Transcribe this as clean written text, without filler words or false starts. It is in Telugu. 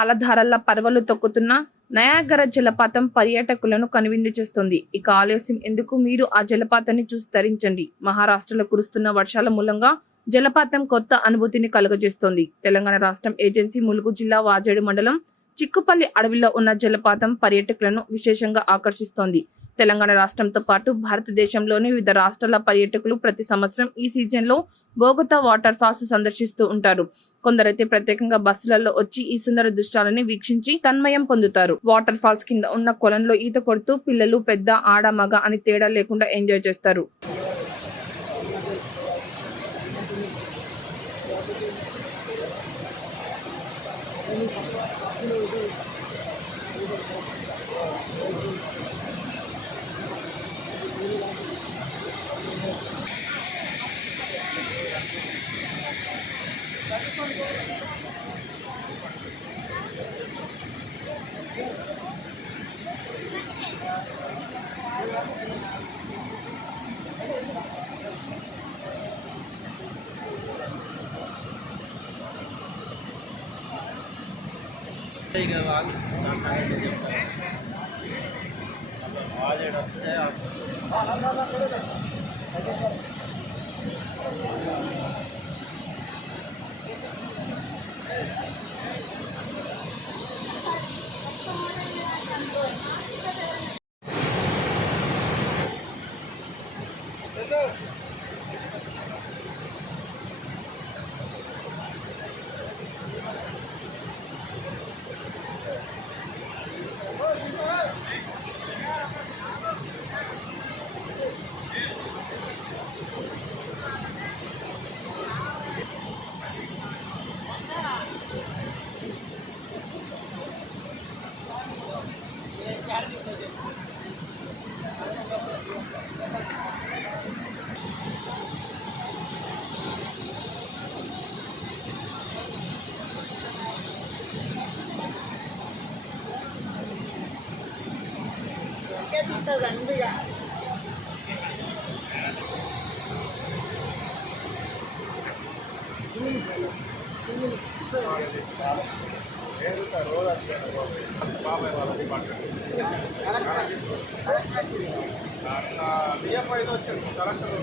పాలధారల్లా పరవళ్లు తొక్కుతున్న నయాగరా జలపాతం పర్యాటకులను కనువిందు చేస్తుంది. ఇక ఆలస్యం ఎందుకు, మీరు ఆ జలపాతాన్ని చూసి తరించండి. మహారాష్ట్రలో కురుస్తున్న వర్షాల మూలంగా జలపాతం కొత్త అనుభూతిని కలుగజేస్తోంది. తెలంగాణ రాష్ట్రం ఏజెన్సీ ములుగు జిల్లా వాజేడు మండలం చిక్కుపల్లి అడవిలో ఉన్న జలపాతం పర్యాటకులను విశేషంగా ఆకర్షిస్తోంది. తెలంగాణ రాష్ట్రంతో పాటు భారతదేశంలోని వివిధ రాష్ట్రాల పర్యాటకులు ప్రతి సంవత్సరం ఈ సీజన్లో బోగతా వాటర్ ఫాల్స్ సందర్శిస్తూ ఉంటారు. కొందరైతే ప్రత్యేకంగా బస్సులలో వచ్చి ఈ సుందర దృశ్యాలని వీక్షించి తన్మయం పొందుతారు. వాటర్ ఫాల్స్ కింద ఉన్న కొలంలో ఈత కొడుతూ పిల్లలు, పెద్ద, ఆడ, మగ అని తేడా లేకుండా ఎంజాయ్ చేస్తారు. బియ్యం 5 వచ్చాడు కలెక్టర్